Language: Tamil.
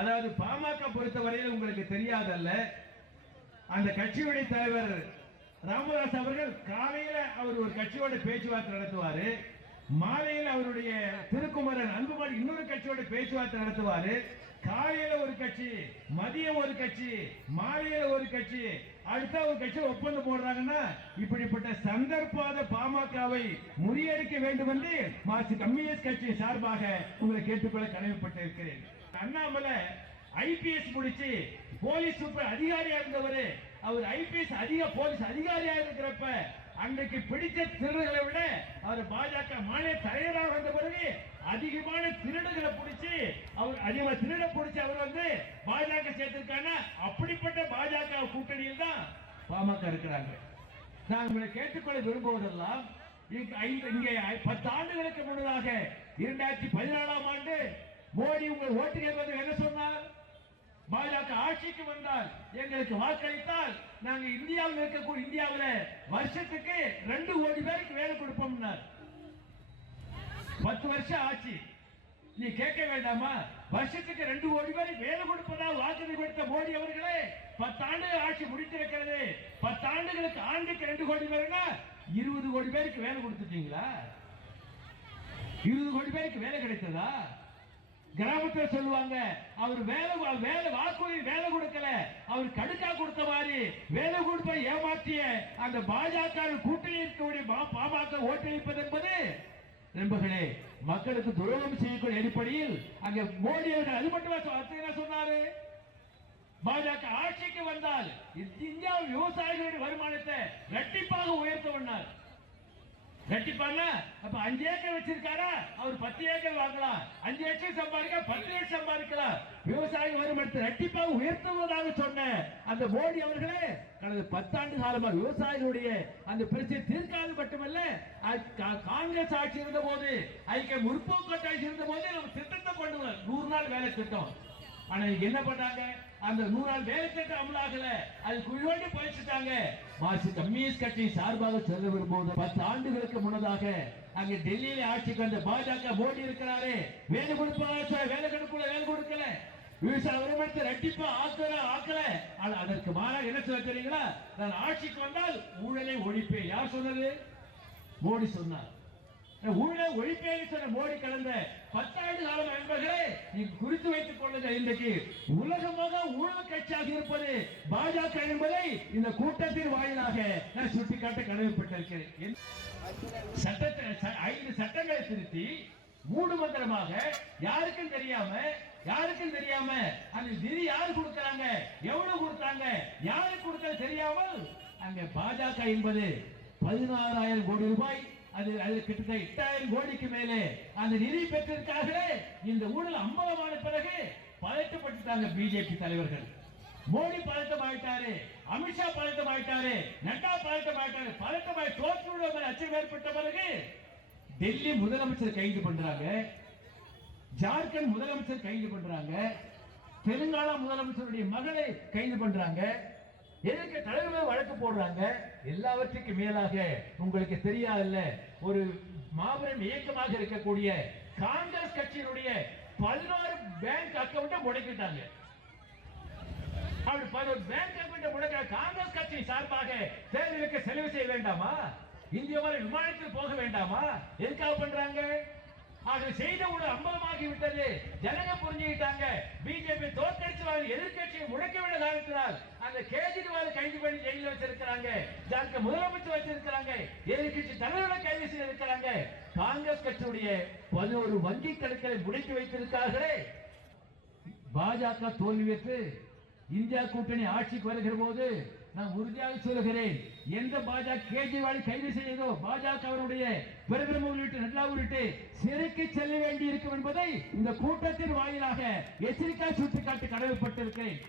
அதாவது பாமக பொறுத்தவரையில் உங்களுக்கு தெரியாதல்ல, அந்த கட்சியுடைய தலைவர் ராமதாஸ் அவர்கள் காலையில அவர் ஒரு கட்சியோட பேச்சுவார்த்தை நடத்துவாரு, மாலையில் அவருடைய திருக்குமரன் அன்புமணி இன்னொரு கட்சியோட பேச்சுவார்த்தை நடத்துவாரு. காலையில ஒரு கட்சி, மதியம் ஒரு கட்சி, மாலையில ஒரு கட்சி, அடுத்த ஒரு கட்சி ஒப்பந்தம் போடுறாங்கன்னா இப்படிப்பட்ட சந்தர்ப்பாத பாமகவை முறியடிக்க வேண்டும் என்று மார்க்சிஸ்ட் கம்யூனிஸ்ட் கட்சி சார்பாக உங்களை கேட்டுக்கொள்ள கடமைப்பட்டிருக்கிறேன். அண்ணாமலை ஐபிஎஸ் முடிச்சு போலீஸ் சூப்பர் அதிகாரியா இருந்தவர், அவர் ஐபிஎஸ் போலீஸ் அதிகாரியா இருக்கிறப்ப அன்றைக்கு பிடிச்ச திருடர்களை விட அவர் பாஜக மாநில தலைவராக வந்த பிறகு அதிகமான திருடர்களை பிடிச்சி அவர் வந்து பாஜக சேர்த்திருக்காங்க. அப்படிப்பட்ட பாஜக கூட்டணியில் தான் பாமக இருக்கிறாங்க. நான் உங்களை கேட்டுக்கொள்ள விரும்புவதெல்லாம், இங்கே 10 ஆண்டுகளுக்கு முன்னதாக 2014ஆம் ஆண்டு மோடி உங்கள் ஓட்டு கேட்பது என்ன சொன்னார்? பாஜக ஆட்சிக்கு வந்தால் எங்களுக்கு வாக்களித்தால் நாங்க இந்தியாவில் இருக்கக்கூடிய இந்தியாவில் வருஷத்துக்கு 2 கோடி பேருக்கு வேலை கொடுப்போம். 10 வருஷம் ஆட்சி, நீ கேட்க வேண்டாமா? வருஷத்துக்கு 2 கோடி பேருக்கு வேலை கொடுப்பதால் வாக்குறுதி கொடுத்த மோடி அவர்களே 10 ஆண்டுகள் ஆட்சி முடித்திருக்கிறது. 10 ஆண்டுகளுக்கு ஆண்டுக்கு 2 கோடி பேருன்னா 20 கோடி பேருக்கு வேலை கொடுத்துட்டீங்களா? 20 கோடி பேருக்கு வேலை கிடைத்ததா? கிராமத்தில் சொல்லுவாங்க, அவர் வேலை வாக்குறுதி வேலை கொடுக்கல, அவர் கடுக்கா கொடுத்த மாதிரி வேலை கொடுப்ப ஏமாற்றிய அந்த பாஜக கூட்டணி இருக்கக்கூடிய பாமக ஓட்டளிப்பது என்பது நண்பர்களே மக்களுக்கு துரோகம் செய்யக்கூடிய அடிப்படையில் அங்கே மோடி அவர்கள் அது மட்டும் சொன்னாரு. பாஜக ஆட்சிக்கு வந்தால் இந்தியா விவசாயிகளுடைய வருமானத்தை இரட்டிப்பாக உயர்த்தவனார். ரெட்டிப்பாங்க. அப்ப 5 ஏக்கர் வச்சிருக்காரா, அவர் 10 ஏக்கர் வாங்கலாம். 5 ஏக்கர் சம்பாதிக்க 10 ஏக்கர் சம்பாதிக்கலாம். விவசாய வருமானத்தை ரெட்டிப்பாக உயர்த்துவதாக சொன்ன அந்த மோடி அவர்களே கடந்த 10 ஆண்டு காலமாக விவசாயிகளுடைய அந்த பிரச்சனை தீர்க்காது மட்டுமல்ல, காங்கிரஸ் ஆட்சி இருந்த போது, ஐக்கிய முற்போக்கு ஆட்சி இருந்த போது நம்ம திட்டத்தை கொண்டு வர 100 நாள் வேலை திட்டம். ஆனா என்ன பண்ணாங்க? அந்த 100 நாள் வேலை திட்டம் அமலாகல, அது குழியோண்டி போயிட்டாங்க. மார்க்சிஸ்ட் கம்யூனிஸ்ட் கட்சி சார்பாக சொல்ல விரும்புவது, 10 ஆண்டுகளுக்கு முன்னதாக அங்க டெல்லியில ஆட்சிக்கு வந்த பாஜக மோடி இருக்கிறாரு, வேலை கொடுப்பதா வேலை கொடுக்கல, விவசாய வருமானத்தை ரெட்டிப்பா ஆக்கல. ஆனா அதற்கு மாறாக என்ன சொல்ல தெரியுங்களா? நான் ஆட்சிக்கு வந்தால் ஊழலை ஒழிப்பேன். யார் சொன்னது? மோடி சொன்னார். ஊழலை ஒழிப்பேன் சொன்ன மோடி கடந்த 10 ஆண்டு காலம் நண்பர்களே நீங்க குறித்து வைத்துக் கொள்ளுங்கள். இன்றைக்கு உலகமாக ஊழல் கட்சியாக இருப்பது பாஜக என்பதை இந்த கூட்டத்தின் வாயிலாக நான் சுட்டிக்காட்ட கடமைப்பட்டிருக்கிறேன். 5 சட்டங்களை திருத்தி மூடு மந்திரமாக யாருக்கும் தெரியாம அந்த நிதி யாரு கொடுக்கறாங்க, எவ்வளவு கொடுத்தாங்க, யாருக்கு கொடுத்தது தெரியாமல் அங்க பாஜக என்பது 16,000 கோடி ரூபாய், அது கிட்டத்தட்ட 8,000 கோடிக்கு மேலே அந்த நிதி பெற்றிருக்கார்களே. இந்த ஊழல் அம்பலமான பிறகு பதட்டப்பட்டுட்டாங்க பிஜேபி தலைவர்கள். மோடி பதட்டமாயிட்டாரு, அமித்ஷா பதட்டமாயிட்டாரு, நட்டா பதட்டமாய் தோற்றுவிடுவோம் அச்சம் ஏற்பட்ட பிறகு டெல்லி முதலமைச்சர் கைது பண்றாங்க, ஜார்க்கண்ட் முதலமைச்சர் கைது பண்றாங்க, தெலுங்கானா முதலமைச்சருடைய மகளை கைது பண்றாங்க, எதுக்கு தலைவர் வழக்கு போடுறாங்க. எல்லாவற்றுக்கும் மேலாக உங்களுக்கு தெரியாதல்ல, ஒரு மாபெரும் இயக்கமாக இருக்கக்கூடிய காங்கிரஸ் கட்சியினுடைய 16 பேங்க் அக்கவுண்ட முடக்கிட்டாங்க. அப்படி 16 பேங்க் அக்கவுண்ட முடக்க காங்கிரஸ் கட்சி சார்பாக தேர்தலுக்கு செலவு செய்ய வேண்டாமா? இந்திய விமானத்தில் போக வேண்டாமா? எதுக்காக பண்றாங்க? அது செய்த ஒரு அம்பலமாகி விட்டது. ஜனங்க புரிஞ்சுக்கிட்டாங்க, பிஜேபி தோற்கடிச்சு எதிர்கட்சியை முடக்கவிட காரணத்தினால் அந்த கேஜ்ரிவால் கைது பண்ணி ஜெயில வச்சிருக்கிறாங்க, ஜார்க்கண்ட் முதலமைச்சர் வச்சிருக்கிறாங்க, எதிர்கட்சி தலைவரை கைது செய்திருக்கிறாங்க. காங்கிரஸ் கட்சியுடைய 11 வங்கி கணக்குகளை முடக்கி வைத்திருக்கிறார்களே. பாஜக தோல்வியற்று இந்தியா கூட்டணி ஆட்சிக்கு வருகிற போது நான் உறுதியாக சொல்லுகிறேன், எந்த பாஜக கேஜ்ரிவால் கைது செய்ததோ பாஜக அவருடைய பிரதமர் உள்ளிட்ட நட்டா உள்ளிட்ட சிறைக்கு செல்ல வேண்டி இருக்கும் என்பதை இந்த கூட்டத்தின் வாயிலாக எச்சரிக்கை சுட்டிக்காட்ட கடமைப்பட்டிருக்கிறேன்.